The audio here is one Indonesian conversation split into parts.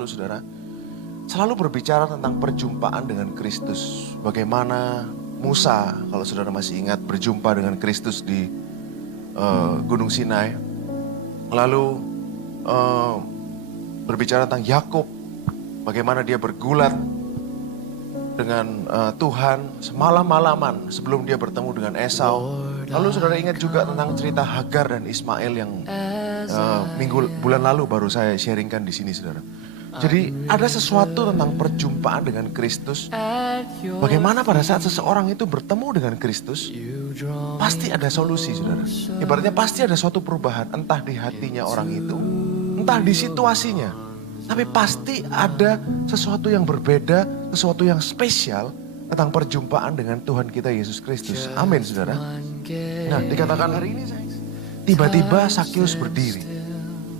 Saudara, selalu berbicara tentang perjumpaan dengan Kristus. Bagaimana Musa, kalau saudara masih ingat, berjumpa dengan Kristus di Gunung Sinai. Lalu berbicara tentang Yakub, bagaimana dia bergulat dengan Tuhan semalam-malaman sebelum dia bertemu dengan Esau. Lalu saudara ingat juga tentang cerita Hagar dan Ismail yang bulan lalu baru saya sharingkan di sini, saudara. Jadi ada sesuatu tentang perjumpaan dengan Kristus. Bagaimana pada saat seseorang itu bertemu dengan Kristus, pasti ada solusi, saudara. Ibaratnya pasti ada suatu perubahan, entah di hatinya orang itu, entah di situasinya. Tapi pasti ada sesuatu yang berbeda, sesuatu yang spesial tentang perjumpaan dengan Tuhan kita Yesus Kristus. Amin, saudara. Nah, dikatakan hari ini, tiba-tiba Sakeus berdiri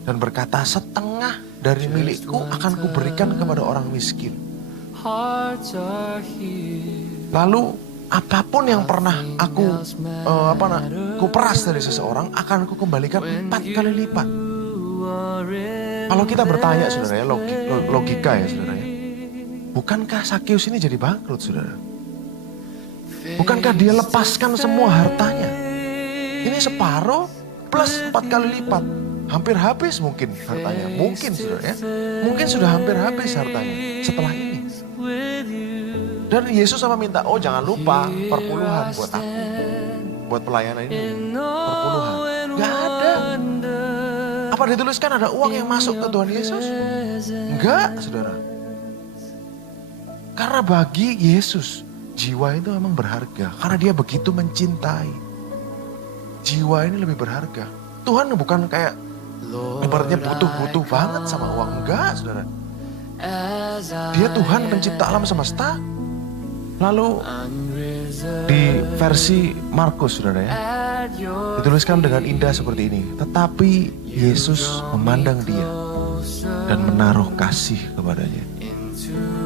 dan berkata, setengah dari milikku akan kuberikan kepada orang miskin. Lalu apapun yang pernah aku kuperas dari seseorang akan aku kembalikan 4 kali lipat. Kalau kita bertanya, saudara ya, logika ya, saudara ya, bukankah Sakeus ini jadi bangkrut, saudara? Bukankah dia lepaskan semua hartanya? Ini separuh plus 4 kali lipat. Hampir habis mungkin hartanya. Mungkin, saudara ya. Mungkin sudah hampir habis hartanya setelah ini. Dan Yesus sama minta, oh jangan lupa perpuluhan buat aku. Buat pelayanan ini. Perpuluhan. Gak ada. Apa dituliskan ada uang yang masuk ke Tuhan Yesus? Enggak, saudara. Karena bagi Yesus, jiwa itu memang berharga. Karena dia begitu mencintai. Jiwa ini lebih berharga. Tuhan bukan kayak ibaratnya butuh-butuh banget sama uang. Enggak, saudara. Dia Tuhan pencipta alam semesta. Lalu di versi Markus, saudara ya, dituliskan dengan indah seperti ini. Tetapi Yesus memandang dia dan menaruh kasih kepadanya.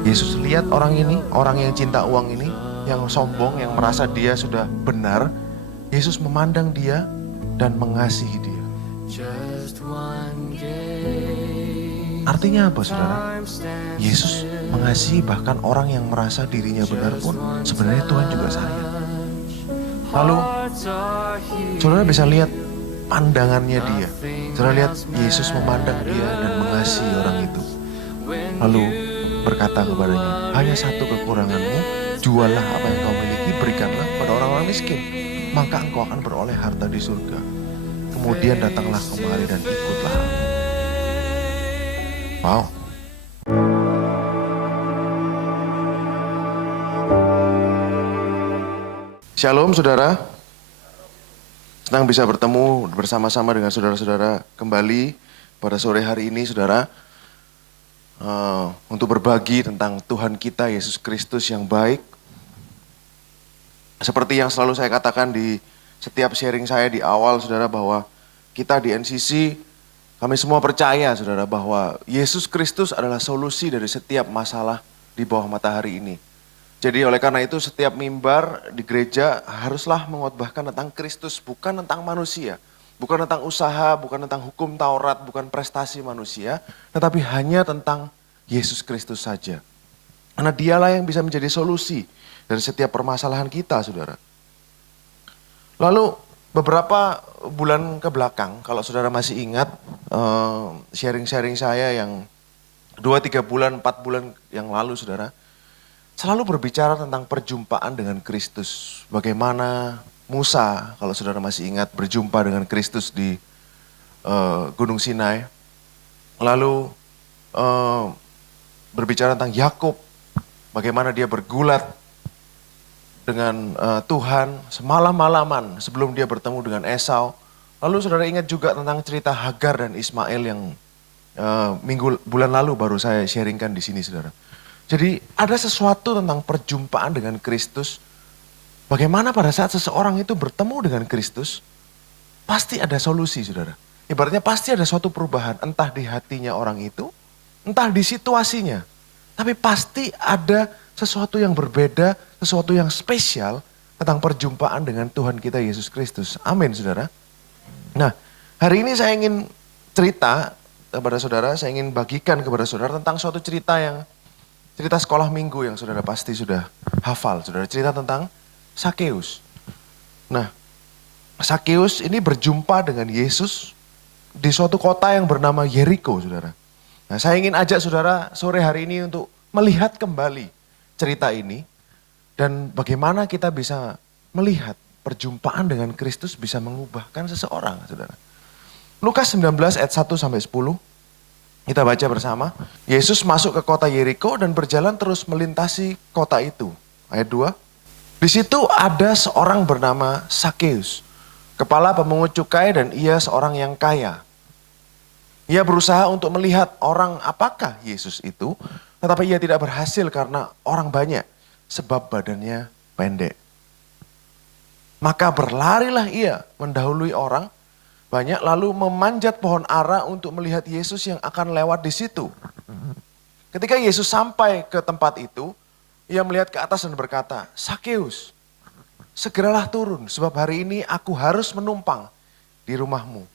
Yesus lihat orang ini, orang yang cinta uang ini, yang sombong, yang merasa dia sudah benar. Yesus memandang dia dan mengasihi dia. Artinya apa, saudara? Yesus mengasihi bahkan orang yang merasa dirinya benar pun sebenarnya Tuhan juga sayang. Lalu saudara bisa lihat pandangannya dia. Saudara lihat Yesus memandang dia dan mengasihi orang itu. Lalu berkata kepadanya, hanya satu kekuranganmu, jualah apa yang kau miliki, berikanlah pada orang-orang miskin, maka engkau akan beroleh harta di surga. Kemudian datanglah kemari dan ikutlah aku. Wow. Shalom, saudara. Senang bisa bertemu bersama-sama dengan saudara-saudara kembali pada sore hari ini, saudara. Untuk berbagi tentang Tuhan kita Yesus Kristus yang baik. Seperti yang selalu saya katakan di setiap sharing saya di awal, saudara, bahwa kita di NCC, kami semua percaya, saudara, bahwa Yesus Kristus adalah solusi dari setiap masalah di bawah matahari ini. Jadi oleh karena itu setiap mimbar di gereja haruslah mengkhotbahkan tentang Kristus, bukan tentang manusia. Bukan tentang usaha, bukan tentang hukum Taurat, bukan prestasi manusia, tetapi hanya tentang Yesus Kristus saja. Karena dialah yang bisa menjadi solusi dari setiap permasalahan kita, saudara. Lalu beberapa bulan ke belakang, kalau saudara masih ingat sharing-sharing saya yang 2-3 bulan, 4 bulan yang lalu, saudara, selalu berbicara tentang perjumpaan dengan Kristus. Bagaimana Musa, kalau saudara masih ingat, berjumpa dengan Kristus di Gunung Sinai. Lalu berbicara tentang Yakub, bagaimana dia bergulat dengan Tuhan semalam-malaman sebelum dia bertemu dengan Esau. Lalu saudara ingat juga tentang cerita Hagar dan Ismail yang bulan lalu baru saya sharingkan di sini, saudara. Jadi ada sesuatu tentang perjumpaan dengan Kristus. Bagaimana pada saat seseorang itu bertemu dengan Kristus, pasti ada solusi, saudara. Ibaratnya pasti ada suatu perubahan, entah di hatinya orang itu, entah di situasinya. Tapi pasti ada sesuatu yang berbeda, sesuatu yang spesial tentang perjumpaan dengan Tuhan kita Yesus Kristus. Amin, saudara. Nah, hari ini saya ingin cerita kepada saudara, saya ingin bagikan kepada saudara tentang suatu cerita sekolah minggu yang saudara pasti sudah hafal. Saudara, cerita tentang Sakeus. Nah, Sakeus ini berjumpa dengan Yesus di suatu kota yang bernama Yeriko, saudara. Nah, saya ingin ajak saudara sore hari ini untuk melihat kembali cerita ini dan bagaimana kita bisa melihat perjumpaan dengan Kristus bisa mengubahkan seseorang, saudara. Lukas 19 ayat 1 sampai 10. Kita baca bersama. Yesus masuk ke kota Yeriko dan berjalan terus melintasi kota itu. Ayat 2. Di situ ada seorang bernama Sakeus, kepala pemungut cukai, dan ia seorang yang kaya. Ia berusaha untuk melihat orang apakah Yesus itu, tetapi ia tidak berhasil karena orang banyak, sebab badannya pendek. Maka berlarilah ia mendahului orang banyak, lalu memanjat pohon ara untuk melihat Yesus yang akan lewat di situ. Ketika Yesus sampai ke tempat itu, ia melihat ke atas dan berkata, Sakeus, segeralah turun, sebab hari ini aku harus menumpang di rumahmu.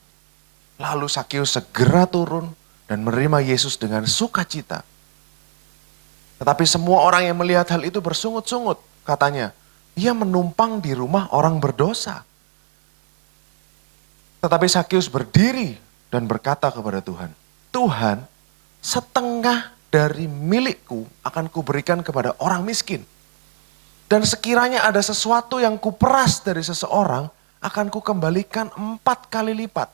Lalu Sakeus segera turun dan menerima Yesus dengan sukacita. Tetapi semua orang yang melihat hal itu bersungut-sungut, katanya, ia menumpang di rumah orang berdosa. Tetapi Sakeus berdiri dan berkata kepada Tuhan, Tuhan, setengah dari milikku akan kuberikan kepada orang miskin. Dan sekiranya ada sesuatu yang kuperas dari seseorang, akan kukembalikan 4 kali lipat.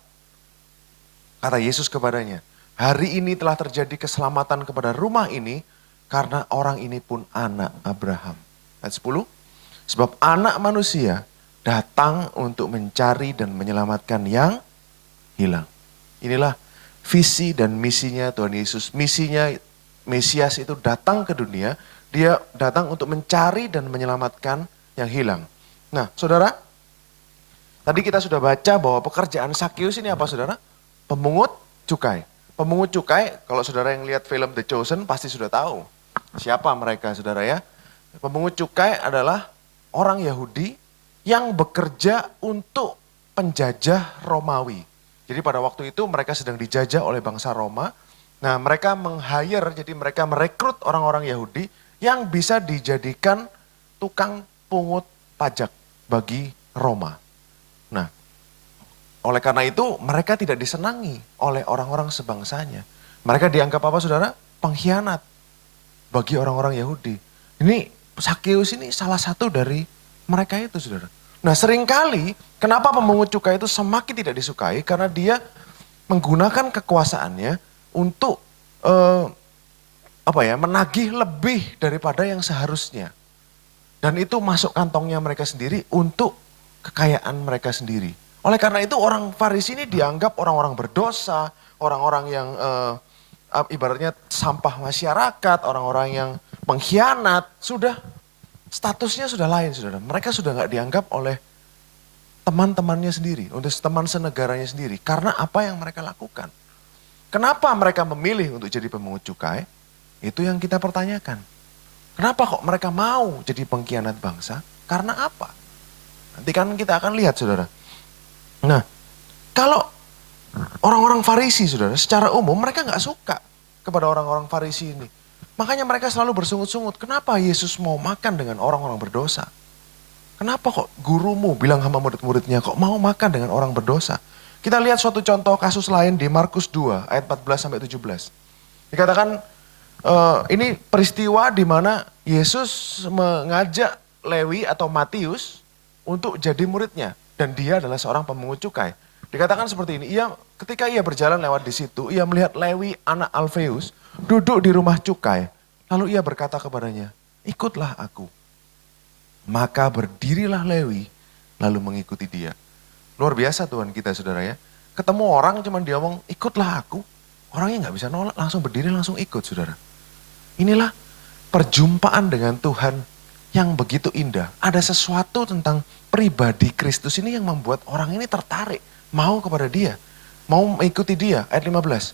Kata Yesus kepadanya, hari ini telah terjadi keselamatan kepada rumah ini, karena orang ini pun anak Abraham. Ayat 10, sebab anak manusia datang untuk mencari dan menyelamatkan yang hilang. Inilah visi dan misinya Tuhan Yesus. Misinya Mesias itu datang ke dunia, dia datang untuk mencari dan menyelamatkan yang hilang. Nah, saudara, tadi kita sudah baca bahwa pekerjaan Sakeus ini apa, saudara? Pemungut cukai. Pemungut cukai, kalau saudara yang lihat film The Chosen pasti sudah tahu siapa mereka, saudara ya. Pemungut cukai adalah orang Yahudi yang bekerja untuk penjajah Romawi. Jadi pada waktu itu mereka sedang dijajah oleh bangsa Roma. Nah, mereka meng-hire, jadi mereka merekrut orang-orang Yahudi yang bisa dijadikan tukang pungut pajak bagi Roma. Nah, oleh karena itu mereka tidak disenangi oleh orang-orang sebangsanya. Mereka dianggap apa, saudara? Pengkhianat bagi orang-orang Yahudi. Ini Sakeus ini salah satu dari mereka itu, saudara. Nah, seringkali kenapa pemungut cukai itu semakin tidak disukai? Karena dia menggunakan kekuasaannya untuk menagih lebih daripada yang seharusnya. Dan itu masuk kantongnya mereka sendiri untuk kekayaan mereka sendiri. Oleh karena itu orang Farisi ini dianggap orang-orang berdosa, orang-orang yang ibaratnya sampah masyarakat, orang-orang yang pengkhianat, statusnya sudah lain, saudara. Mereka sudah nggak dianggap oleh teman-temannya sendiri, untuk teman senegaranya sendiri. Karena apa yang mereka lakukan. Kenapa mereka memilih untuk jadi pemungut cukai? Itu yang kita pertanyakan. Kenapa kok mereka mau jadi pengkhianat bangsa? Karena apa? Nanti kan kita akan lihat, saudara. Nah, kalau orang-orang Farisi, saudara, secara umum mereka nggak suka kepada orang-orang Farisi ini. Makanya mereka selalu bersungut-sungut, kenapa Yesus mau makan dengan orang-orang berdosa? Kenapa kok gurumu bilang sama murid-muridnya kok mau makan dengan orang berdosa? Kita lihat suatu contoh kasus lain di Markus 2 ayat 14-17. Dikatakan ini peristiwa di mana Yesus mengajak Lewi atau Matius untuk jadi muridnya. Dan dia adalah seorang pemungut cukai. Dikatakan seperti ini, ketika ia berjalan lewat di situ, ia melihat Lewi anak Alfeus duduk di rumah cukai. Lalu ia berkata kepadanya, ikutlah aku. Maka berdirilah Lewi, lalu mengikuti dia. Luar biasa Tuhan kita, saudara ya. Ketemu orang cuman dia ngomong, ikutlah aku. Orangnya nggak bisa nolak, langsung berdiri, langsung ikut, saudara. Inilah perjumpaan dengan Tuhan yang begitu indah. Ada sesuatu tentang pribadi Kristus ini yang membuat orang ini tertarik. Mau kepada dia. Mau mengikuti dia. Ayat 15.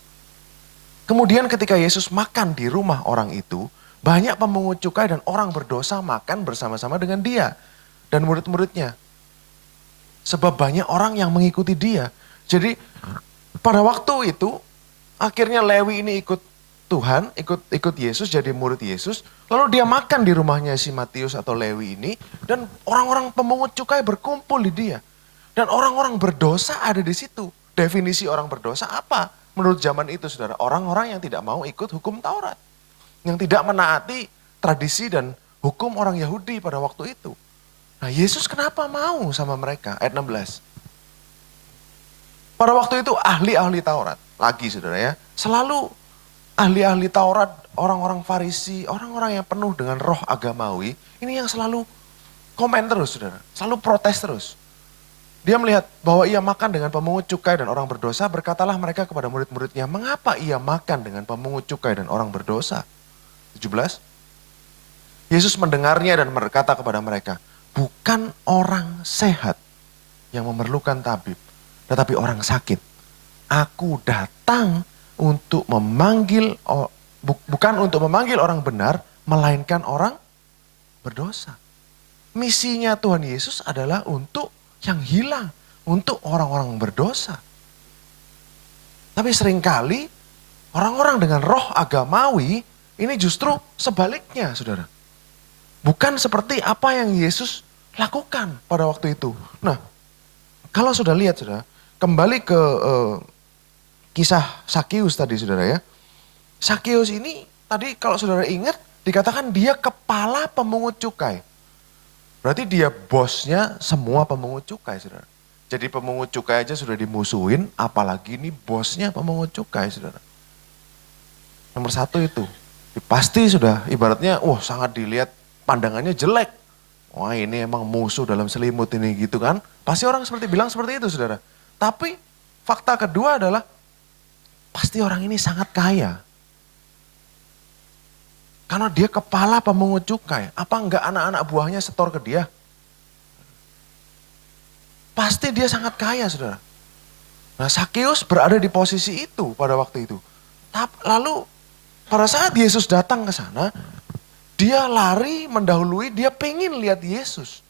Kemudian ketika Yesus makan di rumah orang itu, banyak pemungut cukai dan orang berdosa makan bersama-sama dengan dia. Dan murid-muridnya. Sebab banyak orang yang mengikuti dia. Jadi pada waktu itu Akhirnya Lewi ini ikut Tuhan, ikut Yesus, jadi murid Yesus. Lalu dia makan di rumahnya si Matius atau Lewi ini. Dan orang-orang pemungut cukai berkumpul di dia. Dan orang-orang berdosa ada di situ. Definisi orang berdosa apa? Menurut zaman itu saudara, orang-orang yang tidak mau ikut hukum Taurat. Yang tidak menaati tradisi dan hukum orang Yahudi pada waktu itu. Nah Yesus kenapa mau sama mereka? Ayat 16. Pada waktu itu ahli-ahli Taurat, lagi saudara ya, selalu ahli-ahli Taurat, orang-orang Farisi, orang-orang yang penuh dengan roh agamawi, ini yang selalu komen terus saudara, selalu protes terus. Dia melihat bahwa ia makan dengan pemungut cukai dan orang berdosa, berkatalah mereka kepada murid-muridnya, mengapa ia makan dengan pemungut cukai dan orang berdosa? 17. Yesus mendengarnya dan berkata kepada mereka, bukan orang sehat yang memerlukan tabib, tetapi orang sakit. Aku datang untuk memanggil, bukan untuk memanggil orang benar, melainkan orang berdosa. Misinya Tuhan Yesus adalah untuk yang hilang, untuk orang-orang berdosa. Tapi seringkali orang-orang dengan roh agamawi ini justru sebaliknya saudara. Bukan seperti apa yang Yesus lakukan pada waktu itu. Nah, kalau sudah lihat saudara, kembali ke kisah Sakeus tadi saudara ya. Sakeus ini tadi kalau saudara ingat dikatakan dia kepala pemungut cukai. Berarti dia bosnya semua pemungut cukai saudara. Jadi pemungut cukai aja sudah dimusuhin, apalagi ini bosnya pemungut cukai saudara. Nomor satu itu, pasti sudah ibaratnya sangat dilihat pandangannya jelek. Wah ini emang musuh dalam selimut ini gitu kan. Pasti orang bilang seperti itu saudara. Tapi fakta kedua adalah pasti orang ini sangat kaya. Karena dia kepala pemungut cukai. Apa enggak anak-anak buahnya setor ke dia? Pasti dia sangat kaya saudara. Nah Sakeus berada di posisi itu pada waktu itu. Lalu pada saat Yesus datang ke sana, dia lari mendahului, dia pengen lihat Yesus.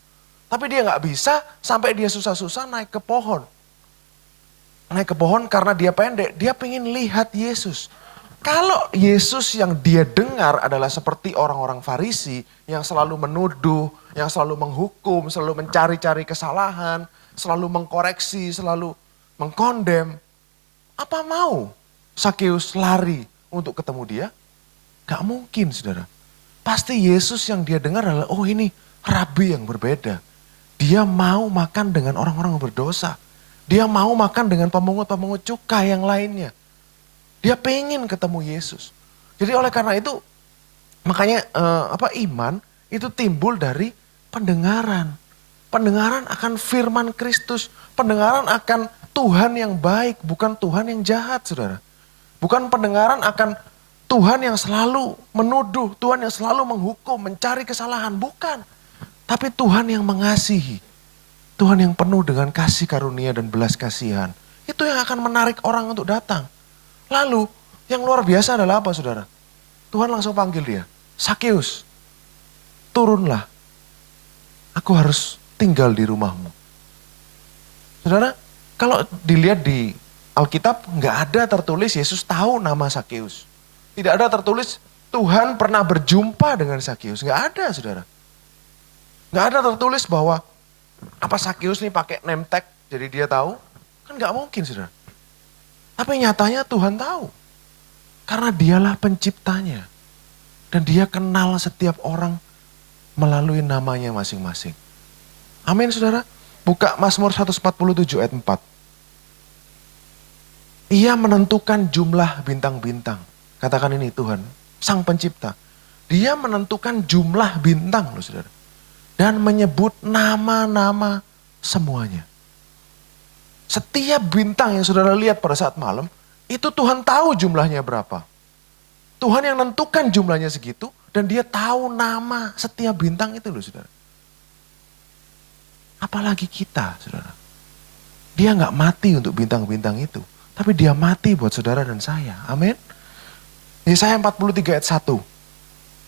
Tapi dia nggak bisa sampai dia susah-susah naik ke pohon. Naik ke pohon karena dia pendek, dia pengen lihat Yesus. Kalau Yesus yang dia dengar adalah seperti orang-orang Farisi yang selalu menuduh, yang selalu menghukum, selalu mencari-cari kesalahan, selalu mengkoreksi, selalu mengkondem. Apa mau Sakeus lari untuk ketemu dia? Gak mungkin saudara. Pasti Yesus yang dia dengar adalah, oh ini rabi yang berbeda. Dia mau makan dengan orang-orang berdosa. Dia mau makan dengan pemungut-pemungut cukai yang lainnya. Dia pengen ketemu Yesus. Jadi oleh karena itu, makanya iman itu timbul dari pendengaran. Pendengaran akan firman Kristus. Pendengaran akan Tuhan yang baik, bukan Tuhan yang jahat saudara. Bukan pendengaran akan Tuhan yang selalu menuduh, Tuhan yang selalu menghukum, mencari kesalahan. Bukan. Tapi Tuhan yang mengasihi. Tuhan yang penuh dengan kasih karunia dan belas kasihan. Itu yang akan menarik orang untuk datang. Lalu yang luar biasa adalah apa saudara? Tuhan langsung panggil dia. Sakeus, turunlah. Aku harus tinggal di rumahmu. Saudara, kalau dilihat di Alkitab nggak ada tertulis Yesus tahu nama Sakeus. Tidak ada tertulis Tuhan pernah berjumpa dengan Sakeus. Nggak ada saudara. Nggak ada tertulis bahwa apa Sakeus nih pakai name tag jadi dia tahu. Kan nggak mungkin saudara. Tapi nyatanya Tuhan tahu. Karena dialah penciptanya. Dan dia kenal setiap orang melalui namanya masing-masing. Amin saudara. Buka Mazmur 147 ayat 4. Ia menentukan jumlah bintang-bintang. Katakan ini Tuhan, sang pencipta. Dia menentukan jumlah bintang loh saudara. Dan menyebut nama-nama semuanya. Setiap bintang yang saudara lihat pada saat malam, itu Tuhan tahu jumlahnya berapa. Tuhan yang menentukan jumlahnya segitu, dan dia tahu nama setiap bintang itu loh saudara. Apalagi kita saudara. Dia gak mati untuk bintang-bintang itu. Tapi dia mati buat saudara dan saya. Amin. Yesaya 43 ayat 1.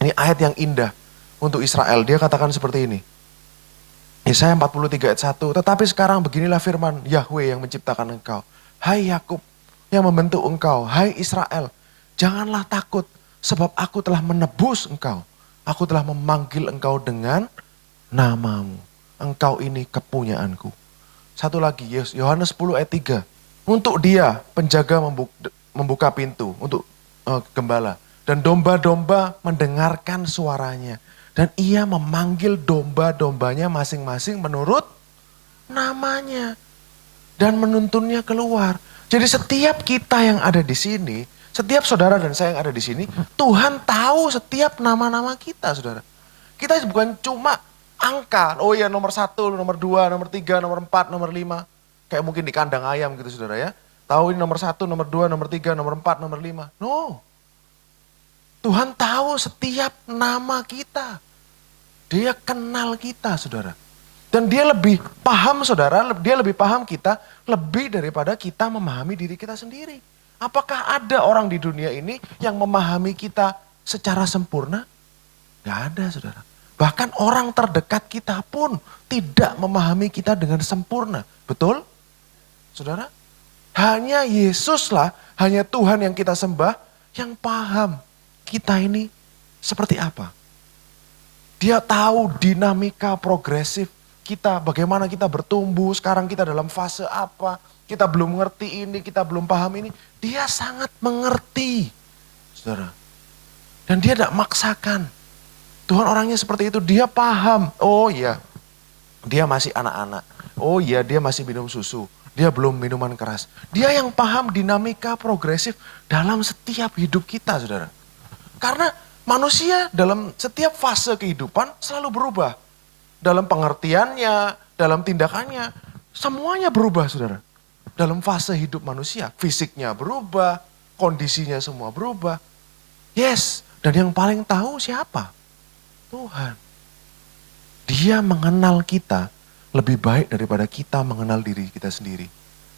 Ini ayat yang indah untuk Israel. Dia katakan seperti ini. Yesaya 43 ayat 1, tetapi sekarang beginilah firman Yahweh yang menciptakan engkau. Hai Yakub, yang membentuk engkau. Hai Israel, janganlah takut sebab aku telah menebus engkau. Aku telah memanggil engkau dengan namamu. Engkau ini kepunyaanku. Satu lagi, Yohanes 10 ayat 3. Untuk dia penjaga membuka pintu untuk gembala. Dan domba-domba mendengarkan suaranya. Dan ia memanggil domba-dombanya masing-masing menurut namanya. Dan menuntunnya keluar. Jadi setiap kita yang ada di sini, setiap saudara dan saya yang ada di sini, Tuhan tahu setiap nama-nama kita, saudara. Kita bukan cuma angka, oh ya nomor 1, nomor 2, nomor 3, nomor 4, nomor 5. Kayak mungkin di kandang ayam gitu saudara ya. Tahu ini nomor 1, nomor 2, nomor 3, nomor 4, nomor 5. No. Tuhan tahu setiap nama kita. Dia kenal kita saudara. Dan dia lebih paham saudara, dia lebih paham kita lebih daripada kita memahami diri kita sendiri. Apakah ada orang di dunia ini yang memahami kita secara sempurna? Gak ada saudara. Bahkan orang terdekat kita pun tidak memahami kita dengan sempurna. Betul? Saudara? Hanya Yesuslah, hanya Tuhan yang kita sembah yang paham kita ini seperti apa. Dia tahu dinamika progresif kita, bagaimana kita bertumbuh, sekarang kita dalam fase apa, kita belum ngerti ini, kita belum paham ini. Dia sangat mengerti, saudara. Dan dia tidak maksakan. Tuhan orangnya seperti itu, dia paham. Oh iya, dia masih anak-anak. Oh iya, dia masih minum susu. Dia belum minuman keras. Dia yang paham dinamika progresif dalam setiap hidup kita, saudara. Karena manusia dalam setiap fase kehidupan selalu berubah. Dalam pengertiannya, dalam tindakannya, semuanya berubah saudara. Dalam fase hidup manusia, fisiknya berubah, kondisinya semua berubah. Yes, dan yang paling tahu siapa? Tuhan. Dia mengenal kita lebih baik daripada kita mengenal diri kita sendiri.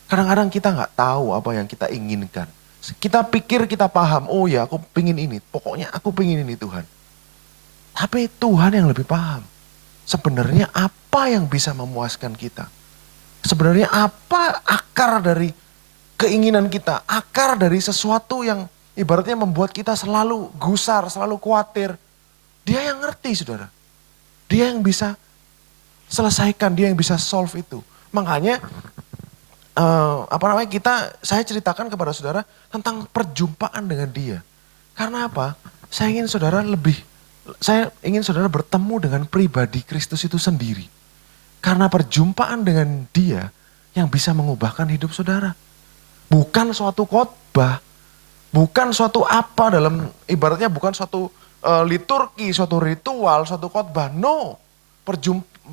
Kadang-kadang kita nggak tahu apa yang kita inginkan. Kita pikir kita paham, oh ya aku pingin ini, pokoknya aku pingin ini Tuhan. Tapi Tuhan yang lebih paham. Sebenarnya apa yang bisa memuaskan kita? Sebenarnya apa akar dari keinginan kita? Akar dari sesuatu yang ibaratnya membuat kita selalu gusar, selalu khawatir. Dia yang ngerti saudara. Dia yang bisa selesaikan, dia yang bisa solve itu. Makanya saya ceritakan kepada saudara tentang perjumpaan dengan dia. Karena apa? Saya ingin saudara bertemu dengan pribadi Kristus itu sendiri. Karena perjumpaan dengan dia yang bisa mengubahkan hidup saudara. Bukan suatu khotbah, bukan suatu apa dalam ibaratnya bukan suatu liturgi, suatu ritual, suatu khotbah. No,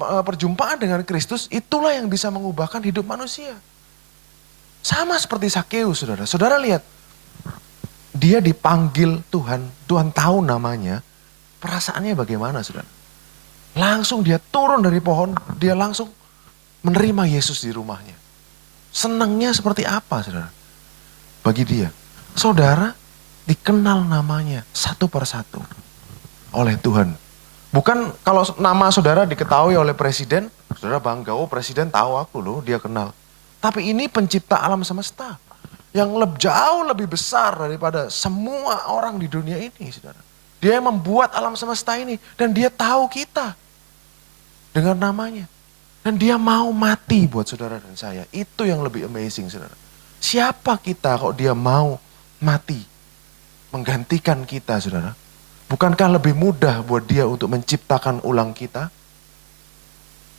perjumpaan dengan Kristus itulah yang bisa mengubahkan hidup manusia. Sama seperti Sakeus saudara. Saudara lihat, dia dipanggil Tuhan, Tuhan tahu namanya. Perasaannya bagaimana saudara? Langsung dia turun dari pohon, dia langsung menerima Yesus di rumahnya. Senangnya seperti apa saudara? Bagi dia, saudara dikenal namanya satu persatu oleh Tuhan. Bukan kalau nama saudara diketahui oleh presiden, saudara bangga, oh presiden tahu aku loh, dia kenal. Tapi ini pencipta alam semesta yang jauh lebih besar daripada semua orang di dunia ini saudara. Dia yang membuat alam semesta ini dan dia tahu kita dengan namanya. Dan dia mau mati buat saudara dan saya. Itu yang lebih amazing saudara. Siapa kita kok dia mau mati menggantikan kita saudara? Bukankah lebih mudah buat dia untuk menciptakan ulang kita?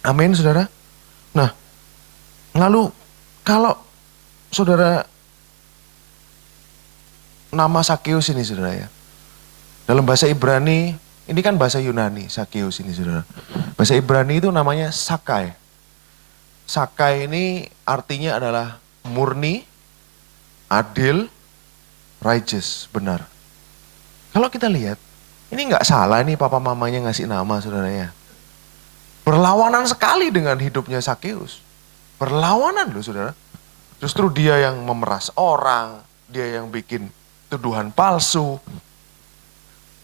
Amin saudara. Nah lalu kalau saudara nama Sakeus ini saudara ya. Dalam bahasa Ibrani, ini kan bahasa Yunani, Sakeus ini saudara. Bahasa Ibrani itu namanya Sakai. Sakai ini artinya adalah murni, adil, righteous, benar. Kalau kita lihat, ini nggak salah nih papa mamanya ngasih nama saudara ya. Berlawanan sekali dengan hidupnya Sakeus. Berlawanan loh saudara. Justru dia yang memeras orang, dia yang bikin tuduhan palsu.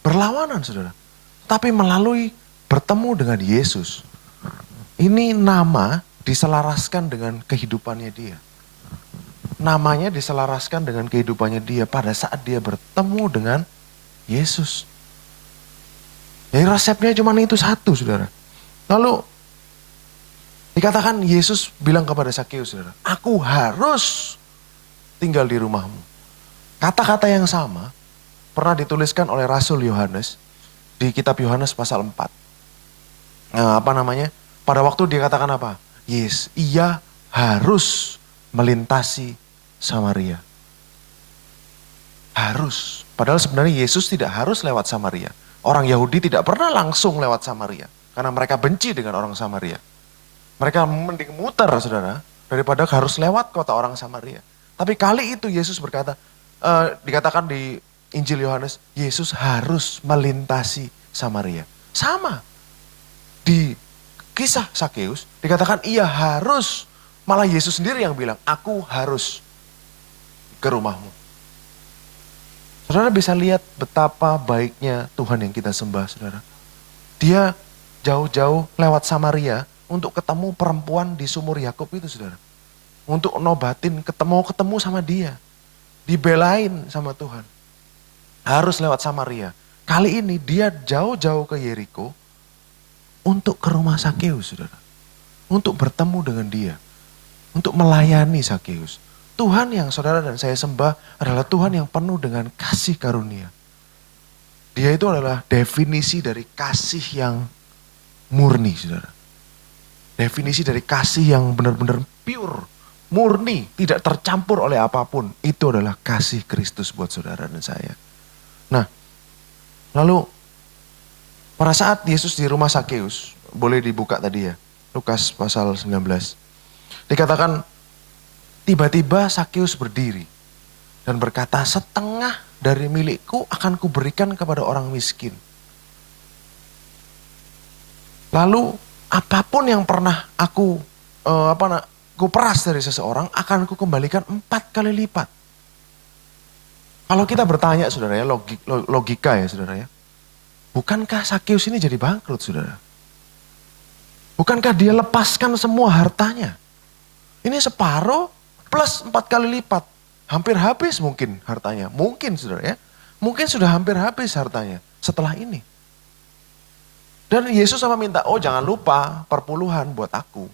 Berlawanan saudara. Tapi melalui bertemu dengan Yesus. Ini nama diselaraskan dengan kehidupannya dia. namanya diselaraskan dengan kehidupannya dia pada saat dia bertemu dengan Yesus. Jadi resepnya cuma itu satu, saudara. Lalu dikatakan Yesus bilang kepada Sakeus, saudara, aku harus tinggal di rumahmu. Kata-kata yang sama pernah dituliskan oleh Rasul Yohanes di kitab Yohanes pasal 4. Pada waktu dia katakan apa? Ia harus melintasi Samaria. Harus. Padahal sebenarnya Yesus tidak harus lewat Samaria. Orang Yahudi tidak pernah langsung lewat Samaria. Karena mereka benci dengan orang Samaria. Mereka mending muter, saudara, daripada harus lewat kota orang Samaria. Tapi kali itu Yesus berkata, dikatakan di Injil Yohanes, Yesus harus melintasi Samaria. Sama. Di kisah Sakeus, dikatakan ia harus, malah Yesus sendiri yang bilang, aku harus ke rumahmu. Saudara bisa lihat betapa baiknya Tuhan yang kita sembah, saudara. Dia jauh-jauh lewat Samaria untuk ketemu perempuan di sumur Yakub itu, saudara. Untuk nobatin, ketemu sama dia. Dibelain sama Tuhan. Harus lewat Samaria. Kali ini dia jauh-jauh ke Yeriko untuk ke rumah Sakeus, saudara. Untuk bertemu dengan dia. Untuk melayani Sakeus. Tuhan yang saudara dan saya sembah adalah Tuhan yang penuh dengan kasih karunia. Dia itu adalah definisi dari kasih yang murni, saudara. Definisi dari kasih yang benar-benar pure, murni, tidak tercampur oleh apapun. Itu adalah kasih Kristus buat saudara dan saya. Nah, lalu pada saat Yesus di rumah Sakeus, boleh dibuka tadi ya, Lukas pasal 19. Dikatakan, tiba-tiba Sakeus berdiri dan berkata, setengah dari milikku akan kuberikan kepada orang miskin. Lalu apapun yang pernah aku peras dari seseorang akan kukembalikan 4 kali lipat. Kalau kita bertanya, saudara ya, logika ya, saudara ya. Bukankah Sakeus ini jadi bangkrut, saudara? Bukankah dia lepaskan semua hartanya? Ini separuh plus 4 kali lipat. Hampir habis mungkin hartanya. Mungkin, saudara ya. Mungkin sudah hampir habis hartanya setelah ini. Dan Yesus sama minta, oh jangan lupa perpuluhan buat aku.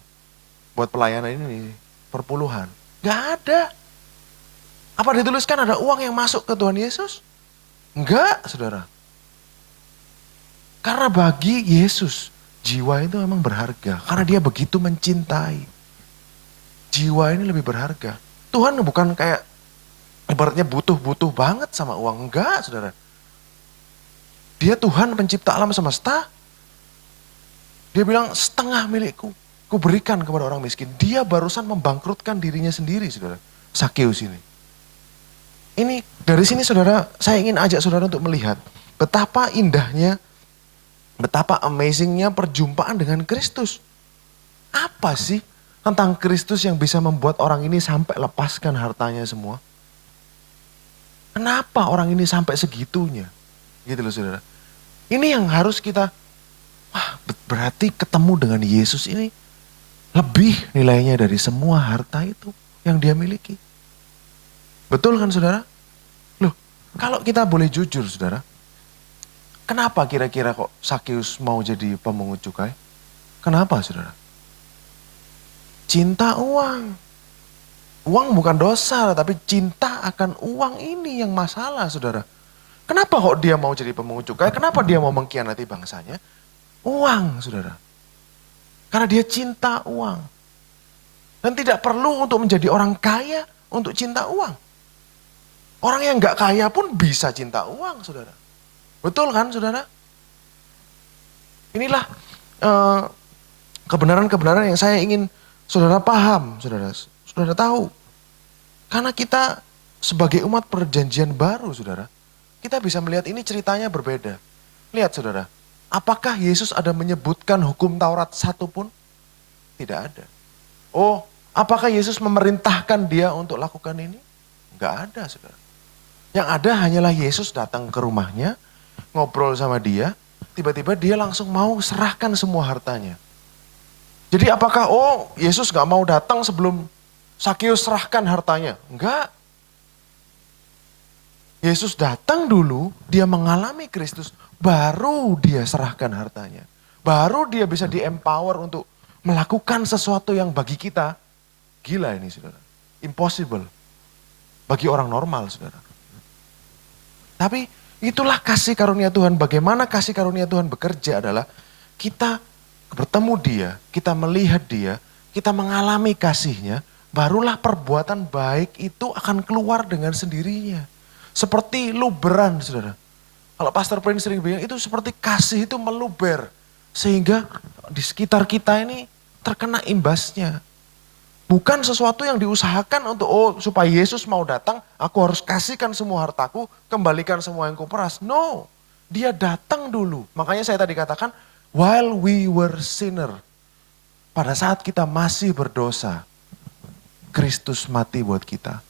Buat pelayanan ini, perpuluhan. Gak ada. Apa dituliskan ada uang yang masuk ke Tuhan Yesus? Enggak, saudara. Karena bagi Yesus, jiwa itu memang berharga. Karena dia begitu mencintai. Jiwa ini lebih berharga. Tuhan bukan kayak ibaratnya butuh-butuh banget sama uang. Enggak, saudara. Dia Tuhan pencipta alam semesta. Dia bilang setengah milikku, ku berikan kepada orang miskin. Dia barusan membangkrutkan dirinya sendiri, saudara. Sakeus ini. Ini dari sini saudara, saya ingin ajak saudara untuk melihat betapa indahnya, betapa amazingnya perjumpaan dengan Kristus. Apa sih tentang Kristus yang bisa membuat orang ini sampai lepaskan hartanya semua? Kenapa orang ini sampai segitunya? Gitu loh saudara. Ini yang harus kita, berarti ketemu dengan Yesus ini lebih nilainya dari semua harta itu yang dia miliki. Betul kan saudara? Loh, kalau kita boleh jujur saudara, kenapa kira-kira kok Sakeus mau jadi pemungut cukai? Kenapa saudara? Cinta uang. Uang bukan dosa, tapi cinta akan uang ini yang masalah saudara. Kenapa kok dia mau jadi pemungut cukai? Kenapa dia mau mengkhianati bangsanya? Uang saudara. Karena dia cinta uang. Dan tidak perlu untuk menjadi orang kaya untuk cinta uang. Orang yang gak kaya pun bisa cinta uang, saudara. Betul kan, saudara? Inilah kebenaran-kebenaran yang saya ingin saudara paham, saudara. Saudara tahu. Karena kita sebagai umat perjanjian baru, saudara. Kita bisa melihat ini ceritanya berbeda. Lihat, saudara. Apakah Yesus ada menyebutkan hukum Taurat satupun? Tidak ada. Oh, apakah Yesus memerintahkan dia untuk lakukan ini? Enggak ada, saudara. Yang ada hanyalah Yesus datang ke rumahnya, ngobrol sama dia, tiba-tiba dia langsung mau serahkan semua hartanya. Jadi apakah Yesus gak mau datang sebelum Sakeus serahkan hartanya. Enggak. Yesus datang dulu, dia mengalami Kristus, baru dia serahkan hartanya. Baru dia bisa di-empower untuk melakukan sesuatu yang bagi kita, gila ini saudara. Impossible. Bagi orang normal saudara. Tapi itulah kasih karunia Tuhan. Bagaimana kasih karunia Tuhan bekerja adalah kita bertemu dia, kita melihat dia, kita mengalami kasihnya, barulah perbuatan baik itu akan keluar dengan sendirinya. Seperti luberan saudara. Kalau Pastor Prince sering bilang itu seperti kasih itu meluber. Sehingga di sekitar kita ini terkena imbasnya. Bukan sesuatu yang diusahakan untuk supaya Yesus mau datang, aku harus kasihkan semua hartaku, kembalikan semua yang kuperas. No, dia datang dulu. Makanya saya tadi katakan, while we were sinner. Pada saat kita masih berdosa, Kristus mati buat kita.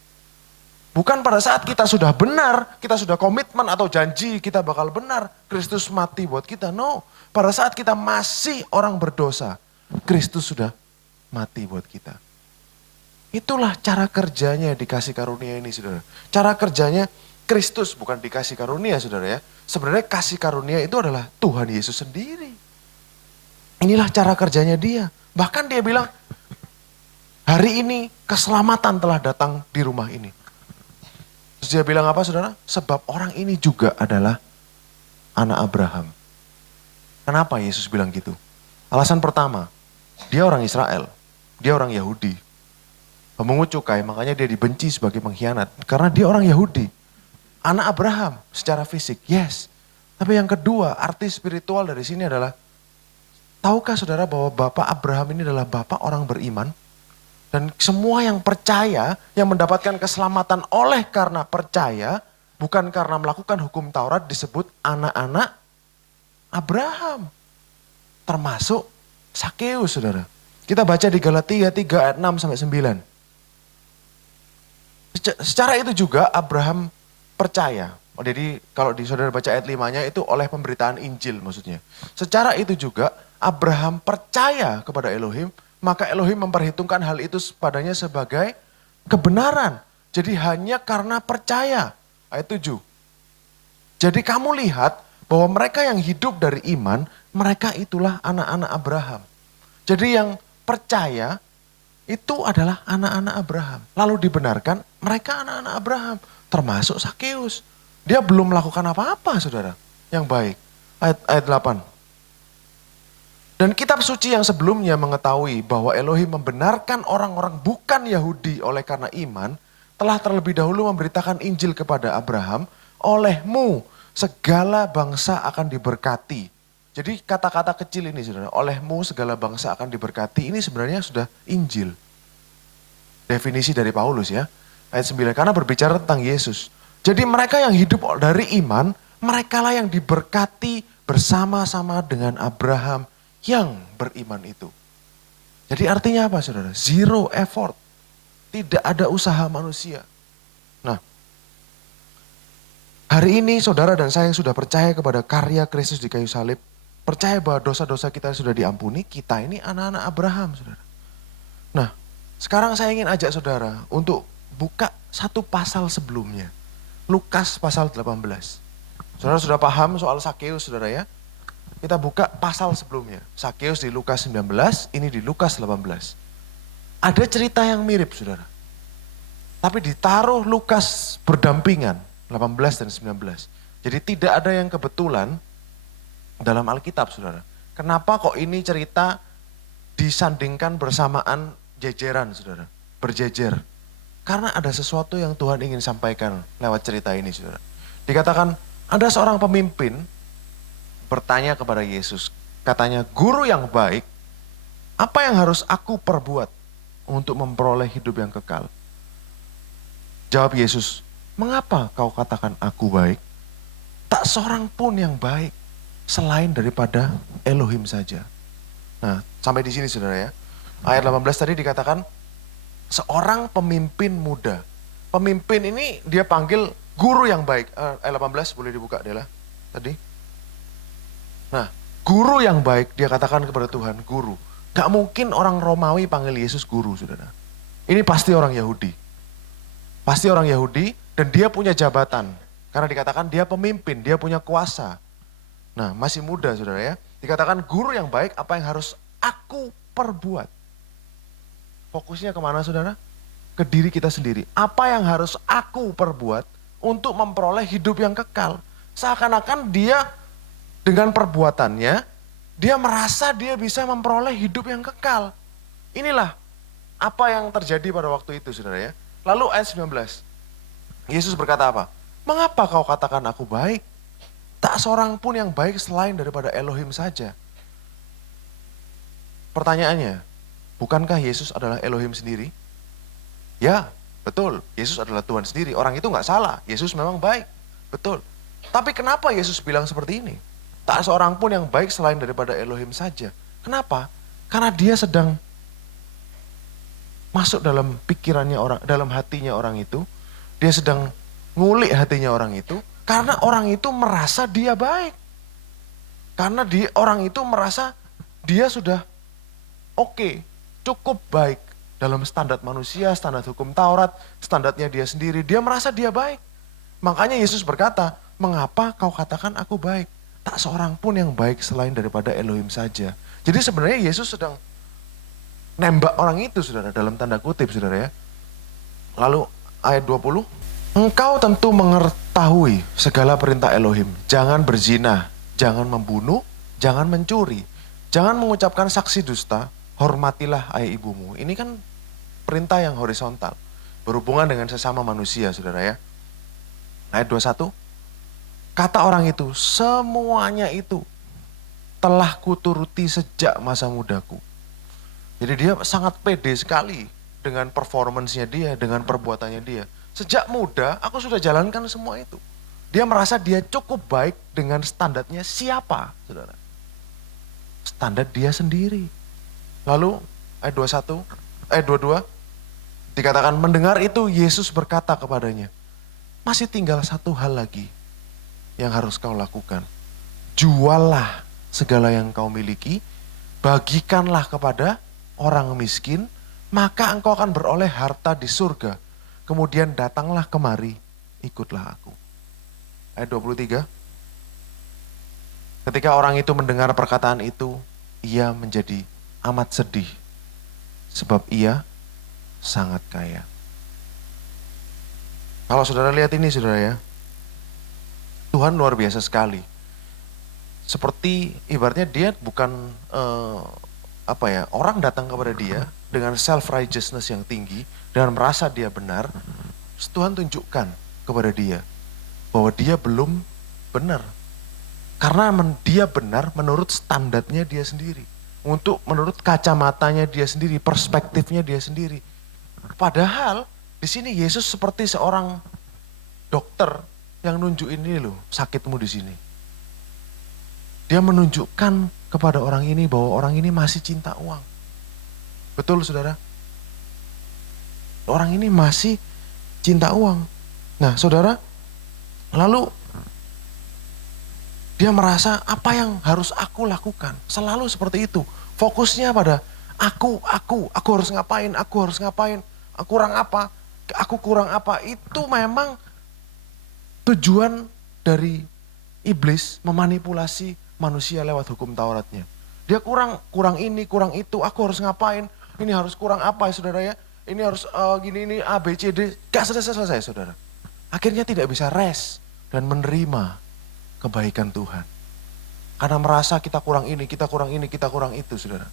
Bukan pada saat kita sudah benar, kita sudah komitmen atau janji kita bakal benar, Kristus mati buat kita. No, pada saat kita masih orang berdosa, Kristus sudah mati buat kita. Itulah cara kerjanya dikasih karunia ini saudara. Cara kerjanya Kristus bukan dikasih karunia saudara ya. Sebenarnya kasih karunia itu adalah Tuhan Yesus sendiri. Inilah cara kerjanya dia. Bahkan dia bilang, hari ini keselamatan telah datang di rumah ini. Terus dia bilang apa saudara? Sebab orang ini juga adalah anak Abraham. Kenapa Yesus bilang gitu? Alasan pertama, dia orang Israel, dia orang Yahudi. Pemungut cukai, makanya dia dibenci sebagai pengkhianat. Karena dia orang Yahudi. Anak Abraham secara fisik, yes. Tapi yang kedua, arti spiritual dari sini adalah, tahukah saudara bahwa Bapak Abraham ini adalah Bapak orang beriman? Dan semua yang percaya, yang mendapatkan keselamatan oleh karena percaya, bukan karena melakukan hukum Taurat disebut anak-anak Abraham. Termasuk Sakeus saudara. Kita baca di Galatia 3 ayat 6 sampai 9. Secara itu juga Abraham percaya. Jadi kalau di saudara baca ayat 5-nya itu oleh pemberitaan Injil maksudnya. Secara itu juga Abraham percaya kepada Elohim, maka Elohim memperhitungkan hal itu padanya sebagai kebenaran. Jadi hanya karena percaya. Ayat 7. Jadi kamu lihat bahwa mereka yang hidup dari iman, mereka itulah anak-anak Abraham. Jadi yang percaya itu adalah anak-anak Abraham. Lalu dibenarkan mereka anak-anak Abraham. Termasuk Sakeus. Dia belum melakukan apa-apa saudara yang baik. Ayat 8. Dan kitab suci yang sebelumnya mengetahui bahwa Elohim membenarkan orang-orang bukan Yahudi oleh karena iman, telah terlebih dahulu memberitakan Injil kepada Abraham, olehmu segala bangsa akan diberkati. Jadi kata-kata kecil ini saudara, olehmu segala bangsa akan diberkati, ini sebenarnya sudah Injil. Definisi dari Paulus ya, ayat 9, karena berbicara tentang Yesus. Jadi mereka yang hidup dari iman, merekalah yang diberkati bersama-sama dengan Abraham, yang beriman itu. Jadi artinya apa saudara? Zero effort. Tidak ada usaha manusia. Nah, hari ini saudara dan saya yang sudah percaya kepada karya Kristus di kayu salib, percaya bahwa dosa-dosa kita sudah diampuni, kita ini anak-anak Abraham saudara. Nah, sekarang saya ingin ajak saudara untuk buka satu pasal sebelumnya. Lukas pasal 18. Saudara sudah paham soal Sakeus saudara ya? Kita buka pasal sebelumnya. Sakeus di Lukas 19, ini di Lukas 18. Ada cerita yang mirip saudara. Tapi ditaruh Lukas berdampingan, 18 dan 19. Jadi tidak ada yang kebetulan dalam Alkitab saudara. Kenapa kok ini cerita disandingkan bersamaan jejeran saudara. Berjejer. Karena ada sesuatu yang Tuhan ingin sampaikan lewat cerita ini saudara. Dikatakan ada seorang pemimpin bertanya kepada Yesus. Katanya, guru yang baik, apa yang harus aku perbuat untuk memperoleh hidup yang kekal? Jawab Yesus, mengapa kau katakan aku baik? Tak seorang pun yang baik selain daripada Elohim saja. Nah, sampai di sini saudara ya. Ayat 18 tadi dikatakan, seorang pemimpin muda. Pemimpin ini dia panggil guru yang baik. Ayat 18 boleh dibuka Dela tadi. Nah, guru yang baik dia katakan kepada Tuhan, guru. Gak mungkin orang Romawi panggil Yesus guru, saudara. Ini pasti orang Yahudi. Pasti orang Yahudi dan dia punya jabatan. Karena dikatakan dia pemimpin, dia punya kuasa. Nah, masih muda saudara ya. Dikatakan guru yang baik, apa yang harus aku perbuat? Fokusnya kemana saudara? Ke diri kita sendiri. Apa yang harus aku perbuat untuk memperoleh hidup yang kekal? Seakan-akan dia dengan perbuatannya, dia merasa dia bisa memperoleh hidup yang kekal. Inilah apa yang terjadi pada waktu itu saudara ya. Lalu ayat 19. Yesus berkata apa? Mengapa kau katakan aku baik? Tak seorang pun yang baik selain daripada Elohim saja. Pertanyaannya, bukankah Yesus adalah Elohim sendiri? Ya, betul. Yesus adalah Tuhan sendiri. Orang itu nggak salah. Yesus memang baik. Betul. Tapi kenapa Yesus bilang seperti ini? Tak seorang pun yang baik selain daripada Elohim saja. Kenapa? Karena dia sedang masuk dalam pikirannya orang, dalam hatinya orang itu. Dia sedang ngulik hatinya orang itu. Karena orang itu merasa dia baik. Karena orang itu merasa dia sudah oke, cukup baik. Dalam standar manusia, standar hukum Taurat, standarnya dia sendiri. Dia merasa dia baik. Makanya Yesus berkata, mengapa kau katakan aku baik? Tak seorang pun yang baik selain daripada Elohim saja. Jadi sebenarnya Yesus sedang nembak orang itu saudara, dalam tanda kutip saudara ya. Lalu ayat 20. Engkau tentu mengetahui segala perintah Elohim. Jangan berzina, jangan membunuh, jangan mencuri, jangan mengucapkan saksi dusta, hormatilah ayah ibumu. Ini kan perintah yang horizontal, berhubungan dengan sesama manusia saudara ya. Ayat 21. Kata orang itu, semuanya itu telah kuturuti sejak masa mudaku. Jadi dia sangat pede sekali dengan performance-nya dia, dengan perbuatannya dia. Sejak muda aku sudah jalankan semua itu. Dia merasa dia cukup baik dengan standarnya siapa saudara? Standar dia sendiri. Lalu ayat 21, ayat 22 dikatakan mendengar itu Yesus berkata kepadanya, masih tinggal satu hal lagi yang harus kau lakukan. Juallah segala yang kau miliki, bagikanlah kepada orang miskin, maka engkau akan beroleh harta di surga. Kemudian datanglah kemari, ikutlah aku. Ayat 23. Ketika orang itu mendengar perkataan itu, ia menjadi amat sedih. Sebab ia sangat kaya. Kalau saudara lihat ini saudara ya, Tuhan luar biasa sekali. Seperti ibaratnya dia bukan orang datang kepada dia dengan self righteousness yang tinggi dan merasa dia benar. Tuhan tunjukkan kepada dia bahwa dia belum benar. Karena dia benar menurut standarnya dia sendiri. Menurut kacamatanya dia sendiri, perspektifnya dia sendiri. Padahal di sini Yesus seperti seorang dokter yang nunjukin ini loh, sakitmu di sini. Dia menunjukkan kepada orang ini bahwa orang ini masih cinta uang. Betul saudara? Orang ini masih cinta uang. Nah saudara, lalu dia merasa apa yang harus aku lakukan. Selalu seperti itu. Fokusnya pada aku harus ngapain, aku kurang apa. Itu memang tujuan dari iblis memanipulasi manusia lewat hukum Tauratnya. Dia kurang ini, kurang itu, aku harus ngapain, ini harus kurang apa ya saudara ya, ini harus ini A, B, C, D, gak selesai saudara. Akhirnya tidak bisa rest dan menerima kebaikan Tuhan. Karena merasa kita kurang ini, kita kurang itu saudara.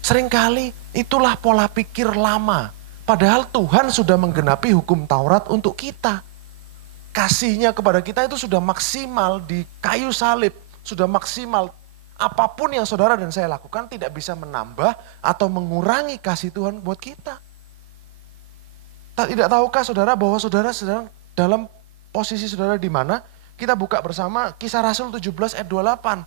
Seringkali itulah pola pikir lama. Padahal Tuhan sudah menggenapi hukum Taurat untuk kita. Kasihnya kepada kita itu sudah maksimal di kayu salib. Sudah maksimal. Apapun yang saudara dan saya lakukan tidak bisa menambah atau mengurangi kasih Tuhan buat kita. Tidak tahukah saudara bahwa saudara sedang dalam posisi saudara di mana? Kita buka bersama Kisah Rasul 17 ayat 28.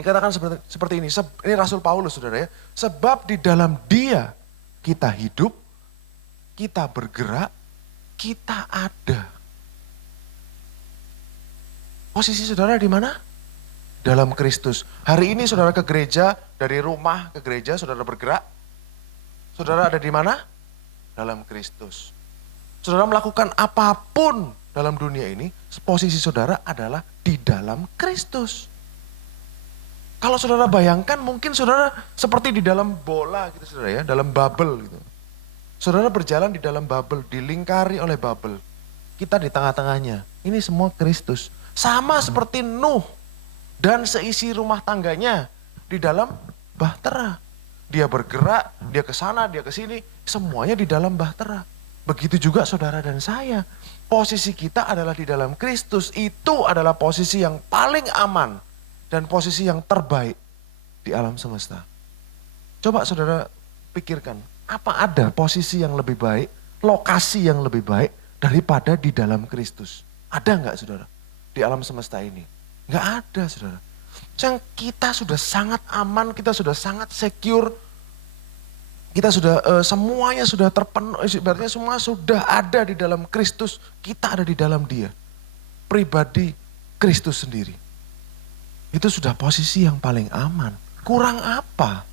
Dikatakan seperti ini. Ini Rasul Paulus saudara ya. Sebab di dalam Dia kita hidup, kita bergerak, kita ada. Posisi saudara di mana? Dalam Kristus. Hari ini saudara ke gereja, dari rumah ke gereja saudara bergerak. Saudara ada di mana? Dalam Kristus. Saudara melakukan apapun dalam dunia ini, posisi saudara adalah di dalam Kristus. Kalau saudara bayangkan mungkin saudara seperti di dalam bola gitu saudara ya, dalam bubble gitu. Saudara berjalan di dalam bubble, dilingkari oleh bubble. Kita di tengah-tengahnya. Ini semua Kristus. Sama seperti Nuh dan seisi rumah tangganya di dalam bahtera. Dia bergerak, dia ke sana, dia ke sini, semuanya di dalam bahtera. Begitu juga saudara dan saya. Posisi kita adalah di dalam Kristus. Itu adalah posisi yang paling aman dan posisi yang terbaik di alam semesta. Coba saudara pikirkan, apa ada posisi yang lebih baik, lokasi yang lebih baik daripada di dalam Kristus? Ada enggak saudara di alam semesta ini? Enggak ada saudara. Yang kita sudah sangat aman, kita sudah sangat secure, kita sudah semuanya sudah terpenuhi, ibaratnya semua sudah ada di dalam Kristus, kita ada di dalam Dia. Pribadi Kristus sendiri. Itu sudah posisi yang paling aman. Kurang apa?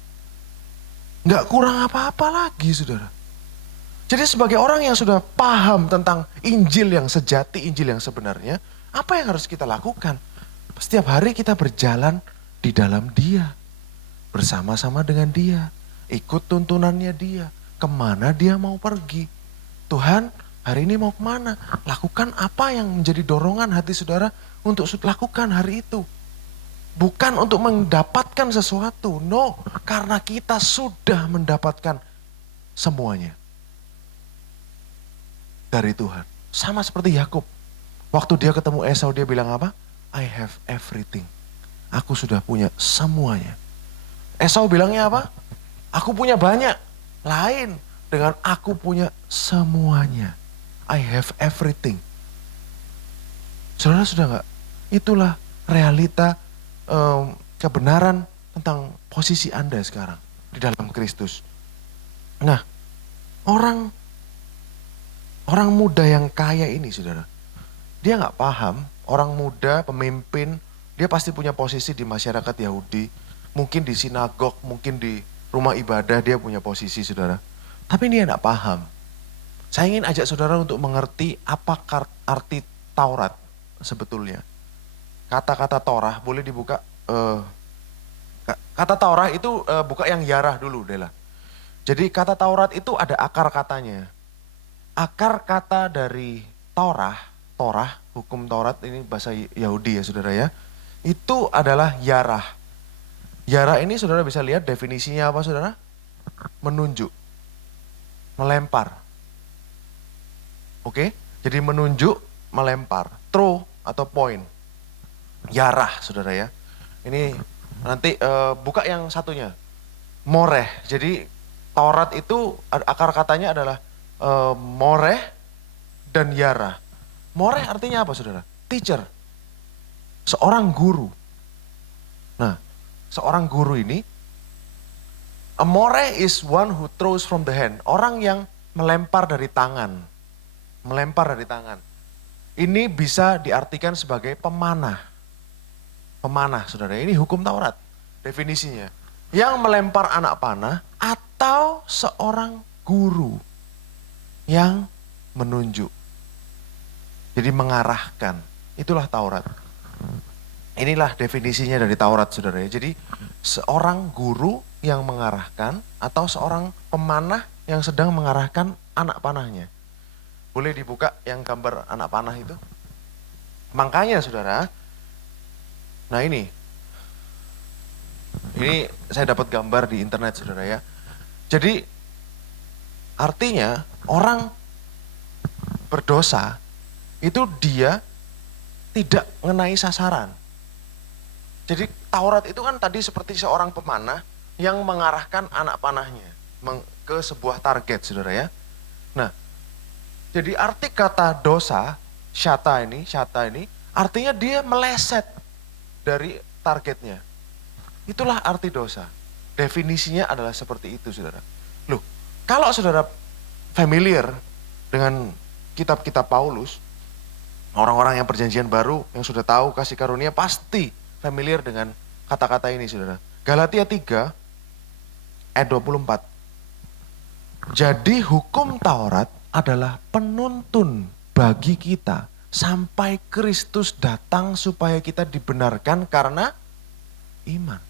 Enggak kurang apa-apa lagi saudara. Jadi sebagai orang yang sudah paham tentang Injil yang sejati, Injil yang sebenarnya, apa yang harus kita lakukan? Setiap hari kita berjalan di dalam Dia. Bersama-sama dengan Dia. Ikut tuntunannya Dia. Kemana Dia mau pergi. Tuhan hari ini mau kemana? Lakukan apa yang menjadi dorongan hati saudara untuk lakukan hari itu. Bukan untuk mendapatkan sesuatu. No, karena kita sudah mendapatkan semuanya. Dari Tuhan. Sama seperti Yakub. Waktu dia ketemu Esau dia bilang apa? I have everything. Aku sudah punya semuanya. Esau bilangnya apa? Aku punya banyak. Lain dengan aku punya semuanya. I have everything. Saudara sudah enggak? Itulah realita kebenaran tentang posisi Anda sekarang di dalam Kristus. Nah, orang muda yang kaya ini saudara, dia nggak paham, orang muda, pemimpin, dia pasti punya posisi di masyarakat Yahudi, mungkin di sinagog, mungkin di rumah ibadah dia punya posisi saudara. Tapi dia nggak paham. Saya ingin ajak saudara untuk mengerti apa arti Taurat sebetulnya. Kata-kata Torah boleh dibuka. Kata Taurat itu buka yang Yarah dulu Dela. Jadi kata Taurat itu ada akar katanya. Akar kata dari Torah, hukum Taurat ini bahasa Yahudi ya saudara ya. Itu adalah Yarah. Yarah ini saudara bisa lihat definisinya apa saudara? Menunjuk, melempar. Oke, jadi menunjuk, melempar. Throw atau point. Yarah saudara ya. Ini nanti buka yang satunya. Moreh. Jadi Taurat itu akar katanya adalah moreh dan yarah. Moreh artinya apa saudara? Teacher. Seorang guru. Nah, seorang guru ini, a moreh is one who throws from the hand. Orang yang melempar dari tangan. Melempar dari tangan. Ini bisa diartikan sebagai pemanah. Pemanah saudara, ini hukum Taurat definisinya. Yang melempar anak panah atau seorang guru yang menunjuk. Jadi mengarahkan, itulah Taurat. Inilah definisinya dari Taurat saudara. Jadi seorang guru yang mengarahkan atau seorang pemanah yang sedang mengarahkan anak panahnya. Boleh dibuka yang gambar anak panah itu? Makanya saudara, nah ini saya dapat gambar di internet saudara ya. Jadi artinya orang berdosa itu dia tidak mengenai sasaran. Jadi Taurat itu kan tadi seperti seorang pemanah yang mengarahkan anak panahnya ke sebuah target saudara ya. Nah, jadi arti kata dosa, syata ini artinya dia meleset dari targetnya. Itulah arti dosa. Definisinya adalah seperti itu saudara. Loh, kalau saudara familiar dengan kitab-kitab Paulus, orang-orang yang perjanjian baru yang sudah tahu kasih karunia pasti familiar dengan kata-kata ini saudara. Galatia 3 ayat 24. Jadi hukum Taurat adalah penuntun bagi kita sampai Kristus datang supaya kita dibenarkan karena iman.